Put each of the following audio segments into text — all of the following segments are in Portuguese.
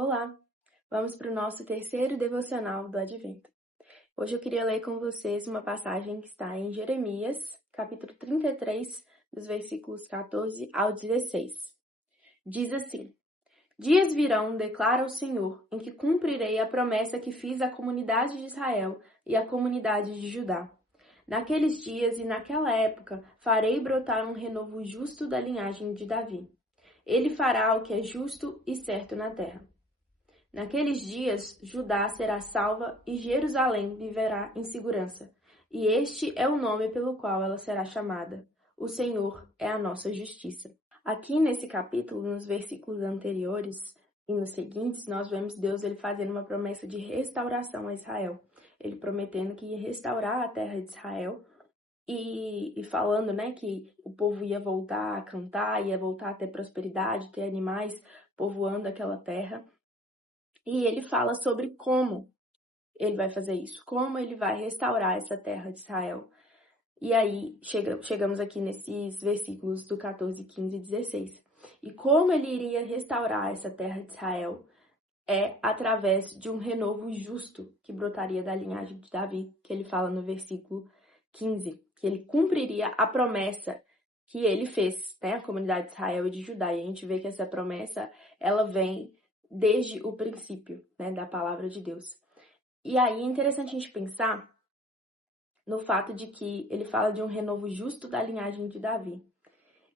Olá, vamos para o nosso terceiro devocional do Advento. Hoje eu queria ler com vocês uma passagem que está em Jeremias, capítulo 33, dos versículos 14 ao 16. Diz assim: Dias virão, declara o Senhor, em que cumprirei a promessa que fiz à comunidade de Israel e à comunidade de Judá. Naqueles dias e naquela época farei brotar um renovo justo da linhagem de Davi. Ele fará o que é justo e certo na terra. Naqueles dias, Judá será salva e Jerusalém viverá em segurança. E este é o nome pelo qual ela será chamada. O Senhor é a nossa justiça. Aqui nesse capítulo, nos versículos anteriores e nos seguintes, nós vemos Deus ele fazendo uma promessa de restauração a Israel. Ele prometendo que ia restaurar a terra de Israel e falando, que o povo ia voltar a cantar, ia voltar a ter prosperidade, ter animais povoando aquela terra. E ele fala sobre como ele vai fazer isso, como ele vai restaurar essa terra de Israel. E aí chegamos aqui nesses versículos do 14, 15 e 16. E como ele iria restaurar essa terra de Israel é através de um renovo justo que brotaria da linhagem de Davi, que ele fala no versículo 15, que ele cumpriria a promessa que ele fez, à comunidade de Israel e de Judá. E a gente vê que essa promessa, ela vem desde o princípio, da palavra de Deus. E aí é interessante a gente pensar no fato de que ele fala de um renovo justo da linhagem de Davi.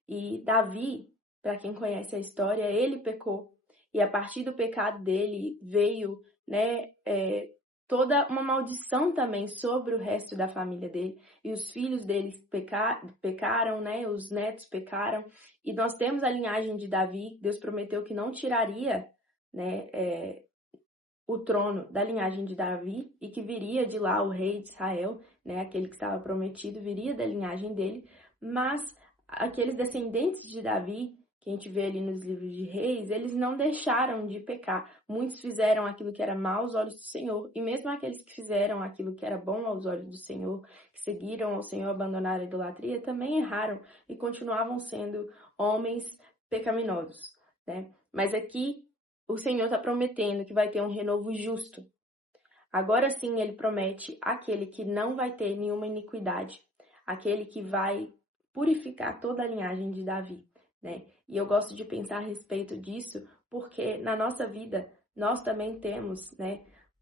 E Davi, para quem conhece a história, ele pecou. E a partir do pecado dele veio, toda uma maldição também sobre o resto da família dele. E os filhos deles pecaram, os netos pecaram. E nós temos a linhagem de Davi. Deus prometeu que não tiraria o trono da linhagem de Davi e que viria de lá o rei de Israel, aquele que estava prometido, viria da linhagem dele, mas aqueles descendentes de Davi, que a gente vê ali nos livros de reis, eles não deixaram de pecar. Muitos fizeram aquilo que era mal aos olhos do Senhor, e mesmo aqueles que fizeram aquilo que era bom aos olhos do Senhor, que seguiram ao Senhor, abandonaram a idolatria, também erraram e continuavam sendo homens pecaminosos, Mas aqui o Senhor está prometendo que vai ter um renovo justo. Agora sim, ele promete aquele que não vai ter nenhuma iniquidade, aquele que vai purificar toda a linhagem de Davi, E eu gosto de pensar a respeito disso, porque na nossa vida nós também temos,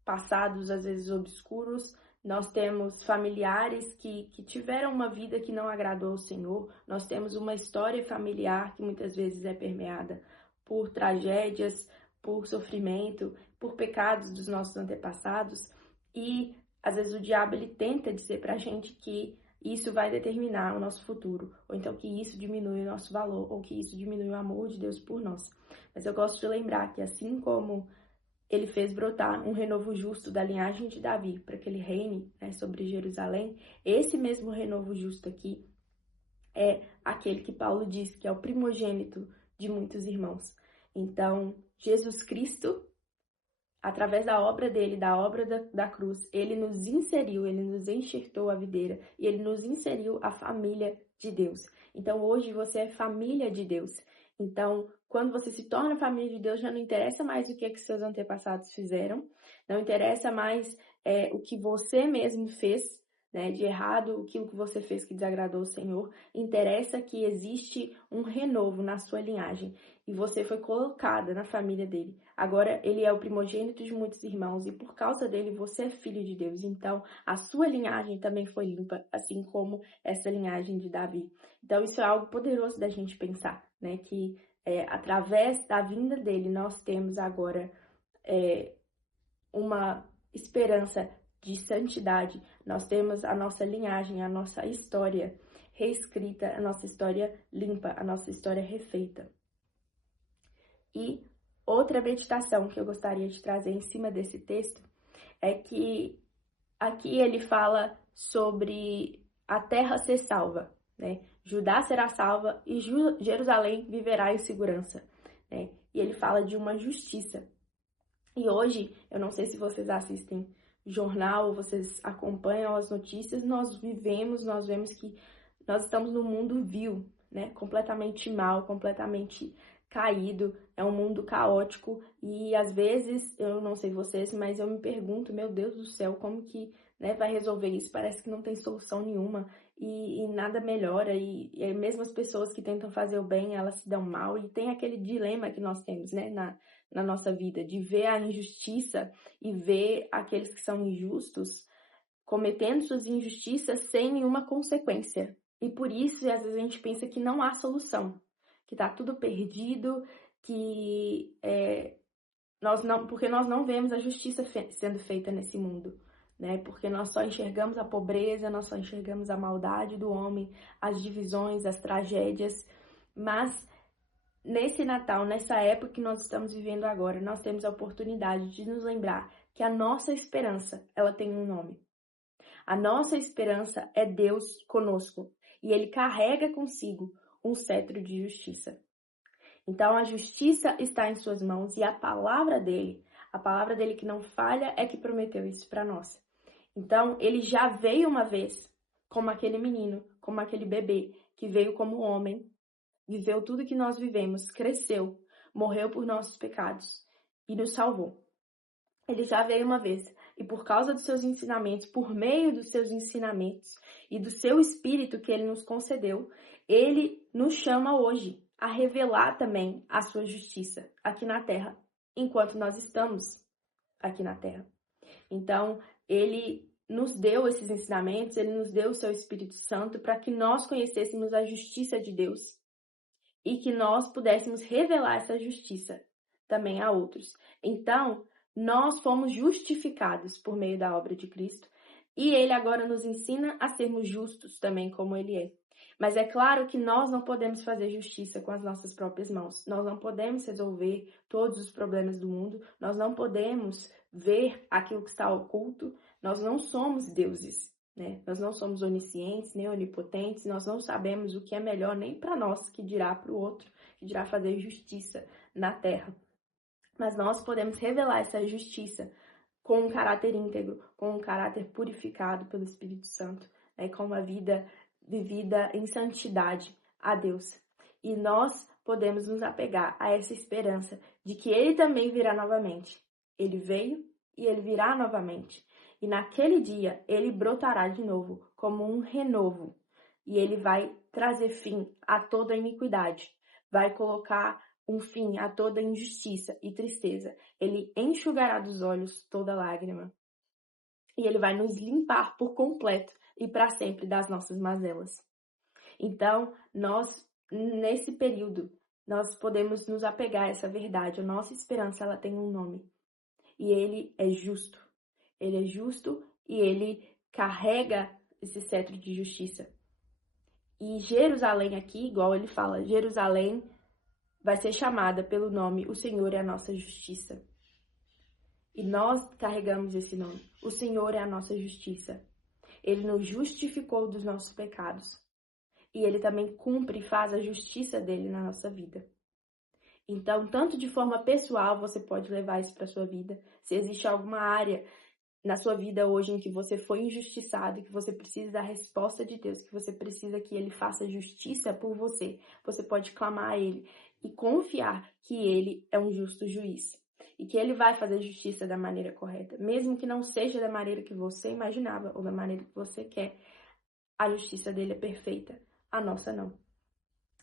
passados às vezes obscuros, nós temos familiares que tiveram uma vida que não agradou ao Senhor, nós temos uma história familiar que muitas vezes é permeada por tragédias, por sofrimento, por pecados dos nossos antepassados, e às vezes o diabo ele tenta dizer pra gente que isso vai determinar o nosso futuro, ou então que isso diminui o nosso valor, ou que isso diminui o amor de Deus por nós. Mas eu gosto de lembrar que assim como ele fez brotar um renovo justo da linhagem de Davi para que ele reine sobre Jerusalém, esse mesmo renovo justo aqui é aquele que Paulo diz que é o primogênito de muitos irmãos. Então, Jesus Cristo, através da obra dele, da obra da cruz, ele nos inseriu, ele nos enxertou a videira e ele nos inseriu a família de Deus. Então, hoje você é família de Deus. Então, quando você se torna família de Deus, já não interessa mais o que seus antepassados fizeram, não interessa mais o que você mesmo fez, de errado, aquilo que você fez que desagradou o Senhor. Interessa que existe um renovo na sua linhagem e você foi colocada na família dele. Agora ele é o primogênito de muitos irmãos e por causa dele você é filho de Deus. Então a sua linhagem também foi limpa, assim como essa linhagem de Davi. Então isso é algo poderoso da gente pensar, que através da vinda dele nós temos agora uma esperança de santidade. Nós temos a nossa linhagem, a nossa história reescrita, a nossa história limpa, a nossa história refeita. E outra meditação que eu gostaria de trazer em cima desse texto é que aqui ele fala sobre a terra ser salva, Judá será salva e Jerusalém viverá em segurança, E ele fala de uma justiça. E hoje, eu não sei se vocês assistem jornal, vocês acompanham as notícias, nós vemos que nós estamos num mundo vil, completamente mal, completamente caído, é um mundo caótico e às vezes, eu não sei vocês, mas eu me pergunto, meu Deus do céu, como que, né, vai resolver isso? Parece que não tem solução nenhuma e nada melhora e mesmo as pessoas que tentam fazer o bem, elas se dão mal e tem aquele dilema que nós temos, né, na nossa vida, de ver a injustiça e ver aqueles que são injustos cometendo suas injustiças sem nenhuma consequência. E por isso, às vezes, a gente pensa que não há solução, que está tudo perdido, que porque nós não vemos a justiça sendo feita nesse mundo, né? Porque nós só enxergamos a pobreza, nós só enxergamos a maldade do homem, as divisões, as tragédias, mas nesse Natal, nessa época que nós estamos vivendo agora, nós temos a oportunidade de nos lembrar que a nossa esperança, ela tem um nome. A nossa esperança é Deus conosco e Ele carrega consigo um cetro de justiça. Então a justiça está em suas mãos e a palavra dele que não falha, é que prometeu isso para nós. Então ele já veio uma vez como aquele menino, como aquele bebê que veio como homem, viveu tudo que nós vivemos, cresceu, morreu por nossos pecados e nos salvou. Ele já veio uma vez e por causa dos seus ensinamentos, por meio dos seus ensinamentos e do seu Espírito que ele nos concedeu, ele nos chama hoje a revelar também a sua justiça aqui na terra, enquanto nós estamos aqui na terra. Então, ele nos deu esses ensinamentos, ele nos deu o seu Espírito Santo para que nós conhecêssemos a justiça de Deus e que nós pudéssemos revelar essa justiça também a outros. Então, nós fomos justificados por meio da obra de Cristo e ele agora nos ensina a sermos justos também como ele é. Mas é claro que nós não podemos fazer justiça com as nossas próprias mãos. Nós não podemos resolver todos os problemas do mundo. Nós não podemos ver aquilo que está oculto. Nós não somos deuses, né? Nós não somos oniscientes, nem onipotentes. Nós não sabemos o que é melhor nem para nós, que dirá para o outro, que dirá fazer justiça na terra. Mas nós podemos revelar essa justiça com um caráter íntegro, com um caráter purificado pelo Espírito Santo, né? Com uma vida vivida em santidade a Deus. E nós podemos nos apegar a essa esperança de que Ele também virá novamente. Ele veio e Ele virá novamente. E naquele dia, Ele brotará de novo como um renovo. E Ele vai trazer fim a toda a iniquidade. Vai colocar um fim a toda injustiça e tristeza. Ele enxugará dos olhos toda lágrima. E Ele vai nos limpar por completo e para sempre das nossas mazelas. Então, nós, nesse período, nós podemos nos apegar a essa verdade. A nossa esperança, ela tem um nome. E Ele é justo. Ele é justo e Ele carrega esse cetro de justiça. E Jerusalém aqui, igual ele fala, Jerusalém vai ser chamada pelo nome O Senhor é a nossa justiça. E nós carregamos esse nome. O Senhor é a nossa justiça. Ele nos justificou dos nossos pecados. E Ele também cumpre e faz a justiça dele na nossa vida. Então, tanto de forma pessoal, você pode levar isso para a sua vida. Se existe alguma área na sua vida hoje em que você foi injustiçado, que você precisa da resposta de Deus, que você precisa que Ele faça justiça por você, você pode clamar a Ele e confiar que Ele é um justo juiz e que Ele vai fazer justiça da maneira correta, mesmo que não seja da maneira que você imaginava ou da maneira que você quer. A justiça dele é perfeita, a nossa não.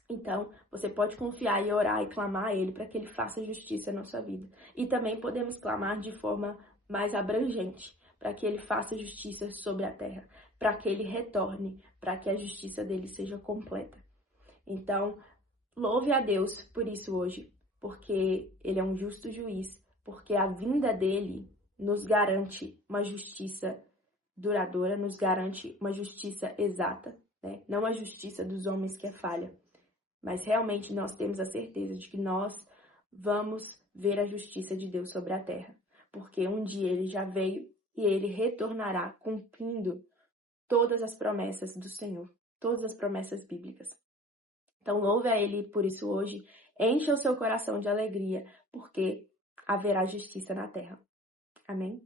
Então, você pode confiar e orar e clamar a Ele para que Ele faça justiça na sua vida. E também podemos clamar de forma mais abrangente, para que Ele faça justiça sobre a terra, para que Ele retorne, para que a justiça dele seja completa. Então, louve a Deus por isso hoje, porque Ele é um justo juiz, porque a vinda dele nos garante uma justiça duradoura, nos garante uma justiça exata, né? Não a justiça dos homens que é falha, mas realmente nós temos a certeza de que nós vamos ver a justiça de Deus sobre a terra, porque um dia Ele já veio e Ele retornará cumprindo todas as promessas do Senhor, todas as promessas bíblicas. Então louve a Ele por isso hoje, encha o seu coração de alegria, porque haverá justiça na terra. Amém?